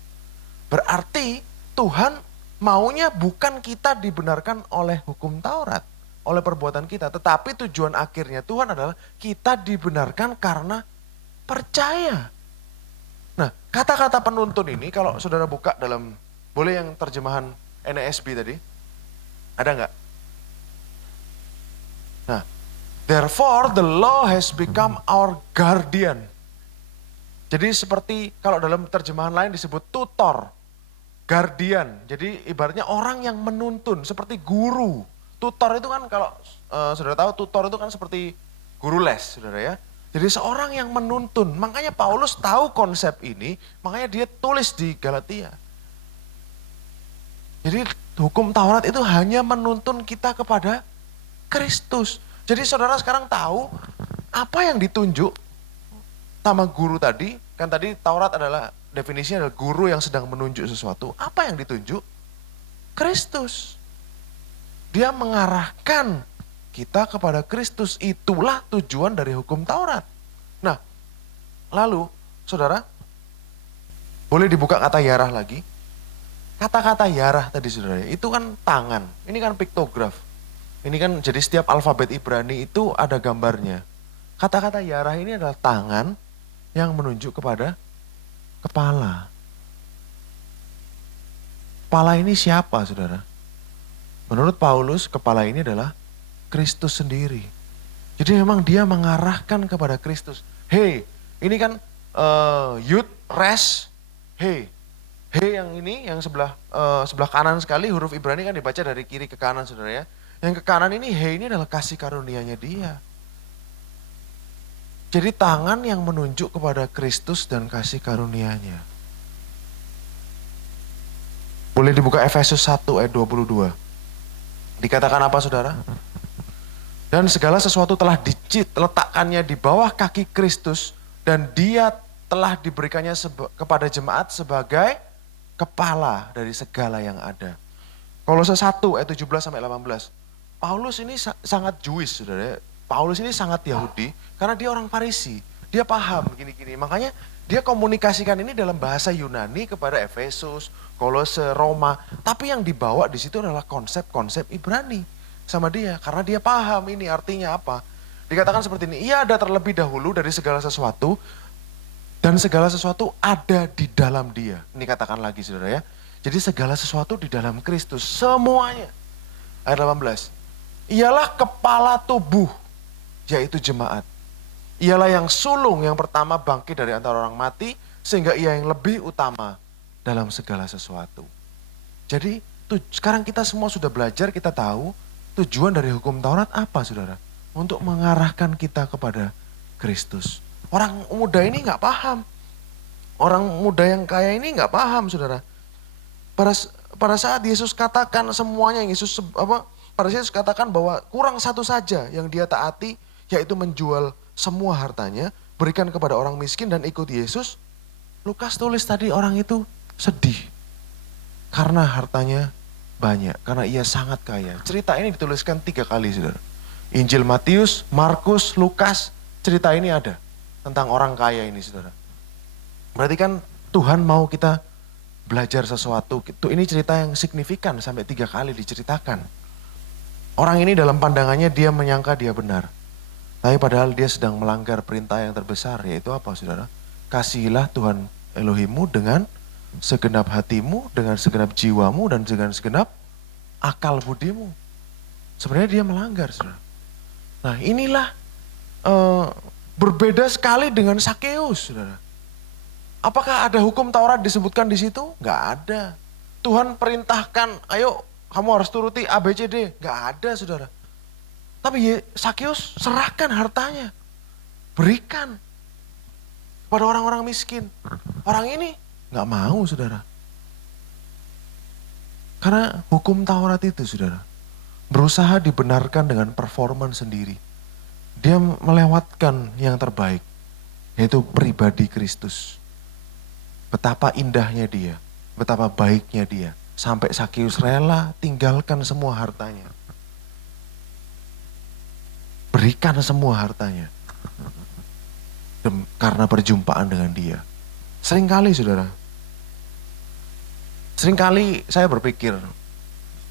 Berarti Tuhan maunya bukan kita dibenarkan oleh hukum Taurat, oleh perbuatan kita. Tetapi tujuan akhirnya Tuhan adalah kita dibenarkan karena percaya. Nah, kata-kata penuntun ini kalau saudara buka dalam, boleh yang terjemahan NASB tadi? Ada nggak? Nah, therefore the law has become our guardian. Jadi seperti kalau dalam terjemahan lain disebut tutor, guardian. Jadi ibaratnya orang yang menuntun, seperti guru. Tutor itu kan kalau saudara tahu, tutor itu kan seperti guru les, saudara ya. Jadi seorang yang menuntun, makanya Paulus tahu konsep ini, makanya dia tulis di Galatia. Jadi hukum Taurat itu hanya menuntun kita kepada Kristus. Jadi saudara sekarang tahu apa yang ditunjuk sama guru tadi, kan tadi Taurat adalah definisinya adalah guru yang sedang menunjuk sesuatu. Apa yang ditunjuk? Kristus. Dia mengarahkan kita kepada Kristus. Itulah tujuan dari hukum Taurat. Nah, lalu saudara, boleh dibuka kata yarah lagi. Kata-kata yarah tadi saudara, itu kan tangan. Ini kan piktograf. Ini kan jadi setiap alfabet Ibrani itu ada gambarnya. Kata-kata yarah ini adalah tangan yang menunjuk kepada kepala. Kepala ini siapa saudara? Menurut Paulus, kepala ini adalah Kristus sendiri. Jadi memang dia mengarahkan kepada Kristus. Hey, ini kan youth, rest, hey. Hey yang ini, yang sebelah kanan sekali, huruf Ibrani kan dibaca dari kiri ke kanan saudara ya. Yang ke kanan ini, hey ini adalah kasih karunia-Nya dia. Jadi tangan yang menunjuk kepada Kristus dan kasih karunia-Nya. Boleh dibuka Efesus 1 ayat 22. Dikatakan apa saudara? Dan segala sesuatu telah diletakkannya di bawah kaki Kristus dan dia telah diberikannya kepada jemaat sebagai kepala dari segala yang ada. Kolose 1 ayat 17 sampai 18. Paulus ini sangat Jewish saudara. Paulus ini sangat Yahudi karena dia orang Farisi. Dia paham gini-gini. Makanya dia komunikasikan ini dalam bahasa Yunani kepada Efesus, Kolose, Roma. Tapi yang dibawa di situ adalah konsep-konsep Ibrani sama dia. Karena dia paham ini artinya apa. Dikatakan seperti ini, ia ada terlebih dahulu dari segala sesuatu dan segala sesuatu ada di dalam dia. Ini katakan lagi saudara ya. Jadi segala sesuatu di dalam Kristus, semuanya. Ayat 18. Ialah kepala tubuh, yaitu jemaat. Ialah yang sulung yang pertama bangkit dari antara orang mati, sehingga ia yang lebih utama dalam segala sesuatu. Jadi sekarang kita semua sudah belajar, kita tahu tujuan dari hukum Taurat apa saudara? Untuk mengarahkan kita kepada Kristus. Orang muda ini nggak paham. Orang muda yang kaya ini nggak paham saudara. Pada saat Yesus katakan semuanya yang pada saat Yesus katakan bahwa kurang satu saja yang dia taati, yaitu menjual semua hartanya, berikan kepada orang miskin dan ikut Yesus. Lukas tulis tadi orang itu sedih. Karena hartanya banyak, karena ia sangat kaya. Cerita ini dituliskan 3 kali saudara. Injil Matius, Markus, Lukas, cerita ini ada. Tentang orang kaya ini saudara. Berarti kan Tuhan mau kita belajar sesuatu. Ini cerita yang signifikan sampai 3 kali diceritakan. Orang ini dalam pandangannya dia menyangka dia benar. Tapi padahal dia sedang melanggar perintah yang terbesar, yaitu apa saudara? Kasihilah Tuhan Elohimmu dengan segenap hatimu, dengan segenap jiwamu, dan dengan segenap akal budimu. Sebenarnya dia melanggar saudara. Nah inilah berbeda sekali dengan Sakeus saudara. Apakah ada hukum Taurat disebutkan di situ? Nggak ada. Tuhan perintahkan, ayo kamu harus turuti A, B, C, D. Nggak ada saudara. Tapi Sakeus serahkan hartanya. Berikan kepada orang-orang miskin. Orang ini nggak mau saudara. Karena hukum Taurat itu saudara. Berusaha dibenarkan dengan performance sendiri. Dia melewatkan yang terbaik. Yaitu pribadi Kristus. Betapa indahnya dia. Betapa baiknya dia. Sampai Sakeus rela tinggalkan semua hartanya. Berikan semua hartanya. Karena perjumpaan dengan dia. Seringkali saudara. Seringkali saya berpikir,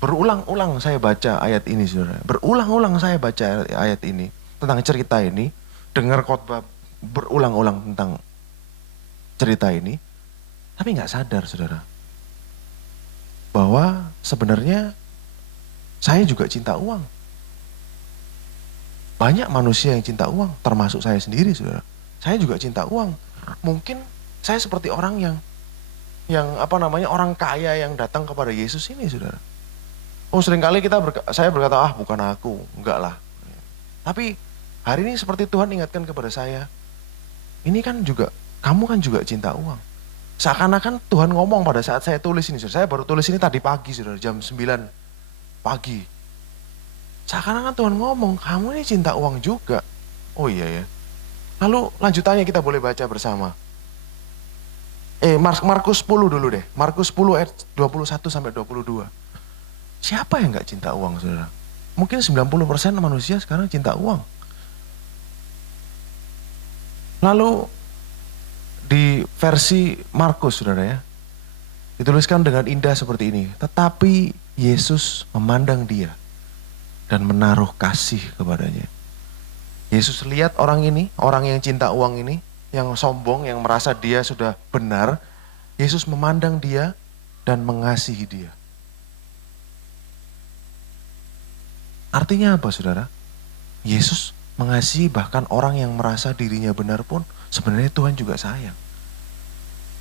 berulang-ulang saya baca ayat ini saudara. Berulang-ulang saya baca ayat ini. Tentang cerita ini. Dengar khotbah berulang-ulang tentang cerita ini. Tapi gak sadar saudara. Bahwa sebenarnya saya juga cinta uang. Banyak manusia yang cinta uang, termasuk saya sendiri saudara. Saya juga cinta uang. Mungkin saya seperti orang yang orang kaya yang datang kepada Yesus ini saudara. Oh seringkali saya berkata, bukan aku, enggak lah. Tapi hari ini seperti Tuhan ingatkan kepada saya, ini kan juga, kamu kan juga cinta uang. Seakan-akan Tuhan ngomong pada saat saya tulis ini. Saya baru tulis ini tadi pagi, saudara, jam 9 pagi. Seakan-akan Tuhan ngomong, kamu ini cinta uang juga. Oh iya ya. Lalu lanjutannya kita boleh baca bersama. Markus 10 dulu deh. Markus 10 ayat 21 sampai 22. Siapa yang gak cinta uang, saudara? Mungkin 90% manusia sekarang cinta uang. Lalu di versi Markus, saudara ya, dituliskan dengan indah seperti ini. Tetapi Yesus memandang dia dan menaruh kasih kepadanya. Yesus lihat orang ini, orang yang cinta uang ini, yang sombong, yang merasa dia sudah benar. Yesus memandang dia dan mengasihi dia. Artinya apa saudara? Yesus mengasihi bahkan orang yang merasa dirinya benar pun sebenarnya Tuhan juga sayang.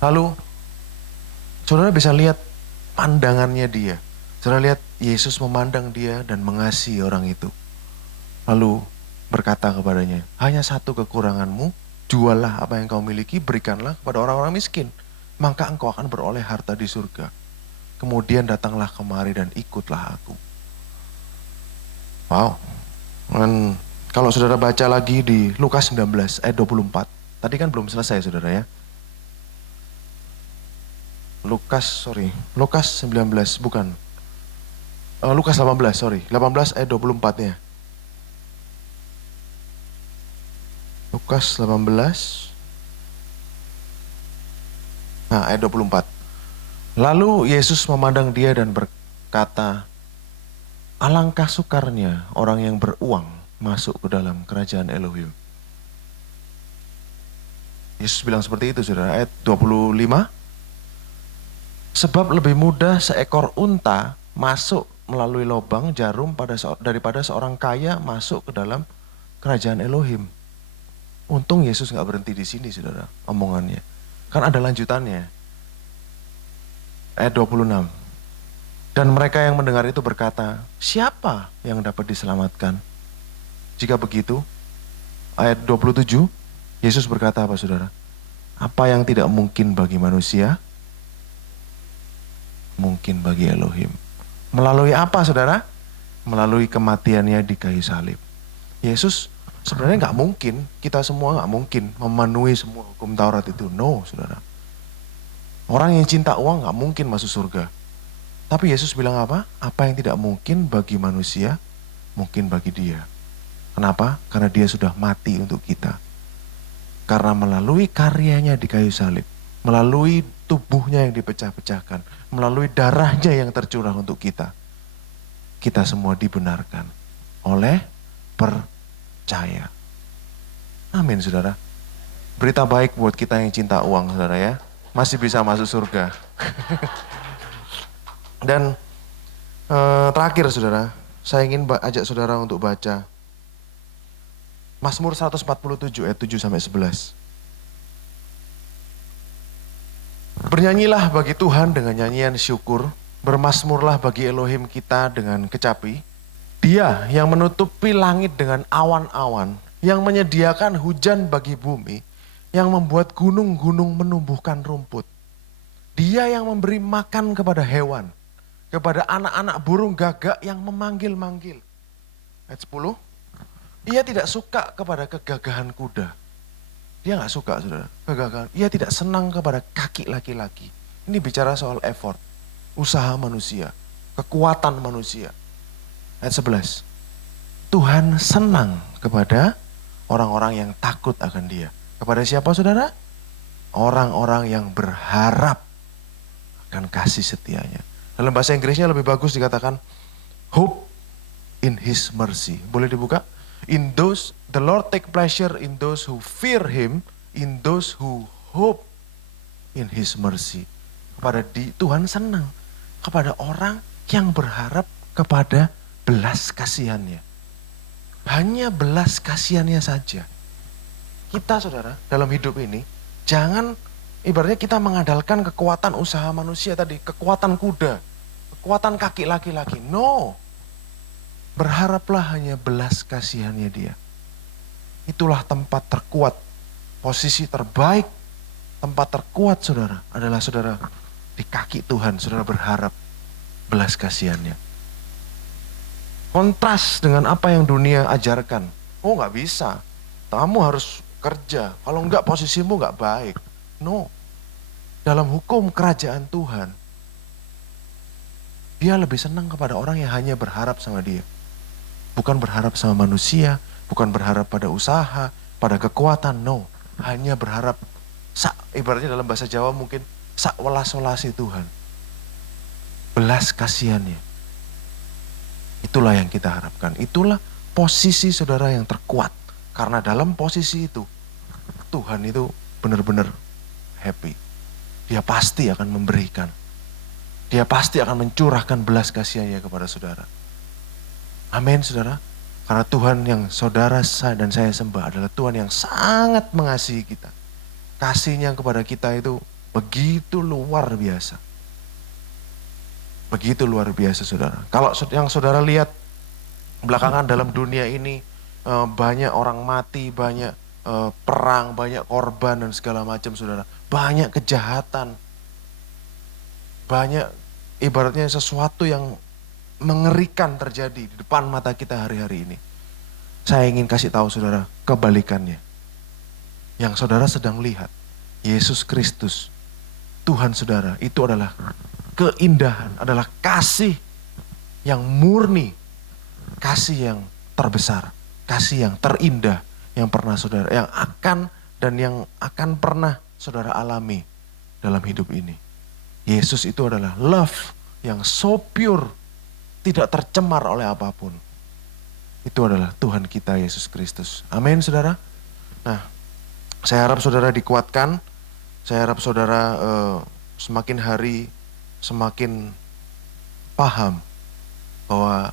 Lalu saudara bisa lihat pandangannya dia. Saudara lihat Yesus memandang dia dan mengasihi orang itu. Lalu berkata kepadanya, hanya satu kekuranganmu, juallah apa yang kau miliki, berikanlah kepada orang-orang miskin. Maka engkau akan beroleh harta di surga. Kemudian datanglah kemari dan ikutlah aku. Wow. Dan kalau saudara baca lagi di Lukas 19 ayat 24. Tadi kan belum selesai saudara ya. Lukas 19 bukan. Lukas 18 ayat 24-nya. Lukas 18 ayat 24. Lalu Yesus memandang dia dan berkata, alangkah sukarnya orang yang beruang masuk ke dalam kerajaan Elohim. Yesus bilang seperti itu saudara. Ayat 25. Sebab lebih mudah seekor unta masuk melalui lubang jarum daripada seorang kaya masuk ke dalam kerajaan Elohim. Untung Yesus gak berhenti di sini saudara omongannya. Kan ada lanjutannya. Ayat 26. Dan mereka yang mendengar itu berkata, siapa yang dapat diselamatkan? Jika begitu, ayat 27, Yesus berkata apa saudara? Apa yang tidak mungkin bagi manusia, mungkin bagi Elohim. Melalui apa saudara? Melalui kematiannya di kayu salib. Yesus sebenarnya gak mungkin, kita semua gak mungkin memenuhi semua hukum Taurat itu. No saudara. Orang yang cinta uang gak mungkin masuk surga. Tapi Yesus bilang apa? Apa yang tidak mungkin bagi manusia, mungkin bagi dia. Kenapa? Karena dia sudah mati untuk kita. Karena melalui karyanya di kayu salib, melalui tubuhnya yang dipecah-pecahkan, melalui darahnya yang tercurah untuk kita, kita semua dibenarkan oleh percaya. Amin saudara. Berita baik buat kita yang cinta uang saudara ya. Masih bisa masuk surga. Dan terakhir saudara, saya ingin ajak saudara untuk baca Mazmur 147 ayat 7 sampai 11. Bernyanyilah bagi Tuhan dengan nyanyian syukur, bermazmurlah bagi Elohim kita dengan kecapi. Dia yang menutupi langit dengan awan-awan, yang menyediakan hujan bagi bumi, yang membuat gunung-gunung menumbuhkan rumput. Dia yang memberi makan kepada hewan, kepada anak-anak burung gagak yang memanggil-manggil. Ayat 10. Ia tidak suka kepada kegagahan kuda. Dia gak suka saudara, kegagahan. Ia tidak senang kepada kaki laki-laki. Ini bicara soal effort, usaha manusia, kekuatan manusia. Ayat 11. Tuhan senang kepada orang-orang yang takut akan Dia. Kepada siapa saudara? Orang-orang yang berharap akan kasih setianya. Dalam bahasa Inggrisnya lebih bagus dikatakan hope in His mercy. Boleh dibuka? The Lord take pleasure in those who fear Him, in those who hope in His mercy. Tuhan senang kepada orang yang berharap kepada belas kasihannya. Hanya belas kasihannya saja. Kita saudara dalam hidup ini jangan ibaratnya kita mengandalkan kekuatan usaha manusia tadi, kekuatan kuda, kekuatan kaki laki-laki. No. Berharaplah hanya belas kasihannya Dia. Itulah tempat terkuat, posisi terbaik, tempat terkuat saudara adalah saudara di kaki Tuhan, saudara berharap belas kasihannya. Kontras dengan apa yang dunia ajarkan. Oh gak bisa, kamu harus kerja, kalau enggak posisimu gak baik. No, dalam hukum kerajaan Tuhan, Dia lebih senang kepada orang yang hanya berharap sama Dia. Bukan berharap sama manusia, bukan berharap pada usaha, pada kekuatan, no. Hanya berharap, ibaratnya dalam bahasa Jawa mungkin, sak welas-welasi Tuhan. Belas kasihannya. Itulah yang kita harapkan. Itulah posisi saudara yang terkuat. Karena dalam posisi itu, Tuhan itu benar-benar happy. Dia pasti akan memberikan. Dia pasti akan mencurahkan belas kasihannya kepada saudara. Amin saudara. Karena Tuhan yang saudara dan saya sembah adalah Tuhan yang sangat mengasihi kita. Kasihnya kepada kita itu begitu luar biasa. Begitu luar biasa saudara. Kalau yang saudara lihat belakangan dalam dunia ini banyak orang mati, banyak perang, banyak korban dan segala macam saudara. Banyak kejahatan. Banyak ibaratnya sesuatu yang mengerikan terjadi di depan mata kita hari-hari ini. Saya ingin kasih tahu saudara kebalikannya. Yang saudara sedang lihat, Yesus Kristus, Tuhan saudara, itu adalah keindahan, adalah kasih yang murni, kasih yang terbesar, kasih yang terindah yang pernah saudara, yang akan dan yang akan pernah saudara alami dalam hidup ini. Yesus itu adalah love yang so pure, tidak tercemar oleh apapun. Itu adalah Tuhan kita Yesus Kristus. Amin saudara. Nah, saya harap saudara dikuatkan. Saya harap saudara semakin hari semakin paham bahwa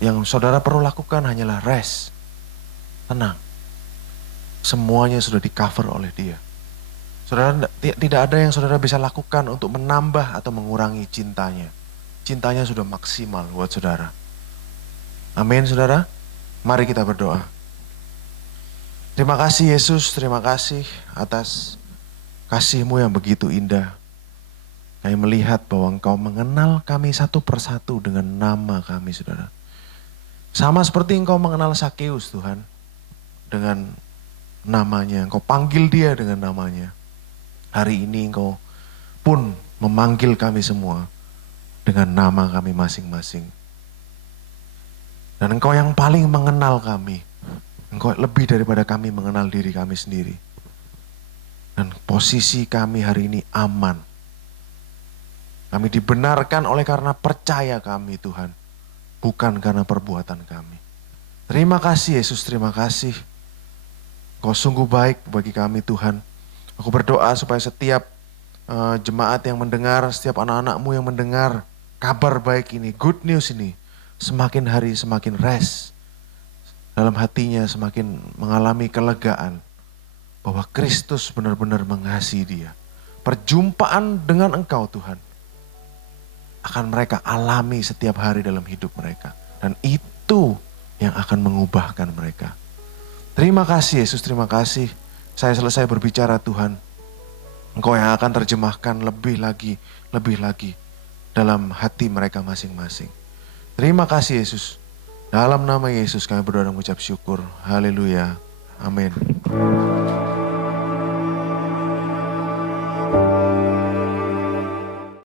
yang saudara perlu lakukan hanyalah rest. Tenang. Semuanya sudah di cover oleh Dia. Saudara, tidak ada yang saudara bisa lakukan untuk menambah atau mengurangi cintanya. Cintanya sudah maksimal buat saudara. Amin saudara. Mari kita berdoa. Terima kasih Yesus, terima kasih atas kasih-Mu yang begitu indah. Kami melihat bahwa Engkau mengenal kami satu persatu dengan nama kami saudara. Sama seperti Engkau mengenal Sakeus Tuhan. Dengan namanya, Engkau panggil dia dengan namanya. Hari ini Engkau pun memanggil kami semua dengan nama kami masing-masing. Dan Engkau yang paling mengenal kami. Engkau lebih daripada kami mengenal diri kami sendiri. Dan posisi kami hari ini aman. Kami dibenarkan oleh karena percaya kami Tuhan. Bukan karena perbuatan kami. Terima kasih Yesus, terima kasih. Kau sungguh baik bagi kami Tuhan. Aku berdoa supaya setiap jemaat yang mendengar, setiap anak-anak-Mu yang mendengar kabar baik ini, good news ini, semakin hari semakin rest. Dalam hatinya semakin mengalami kelegaan bahwa Kristus benar-benar mengasihi dia. Perjumpaan dengan Engkau Tuhan akan mereka alami setiap hari dalam hidup mereka. Dan itu yang akan mengubahkan mereka. Terima kasih Yesus, terima kasih. Saya selesai berbicara Tuhan. Engkau yang akan terjemahkan lebih lagi dalam hati mereka masing-masing. Terima kasih Yesus. Dalam nama Yesus kami berdoa dan mengucap syukur. Haleluya. Amin.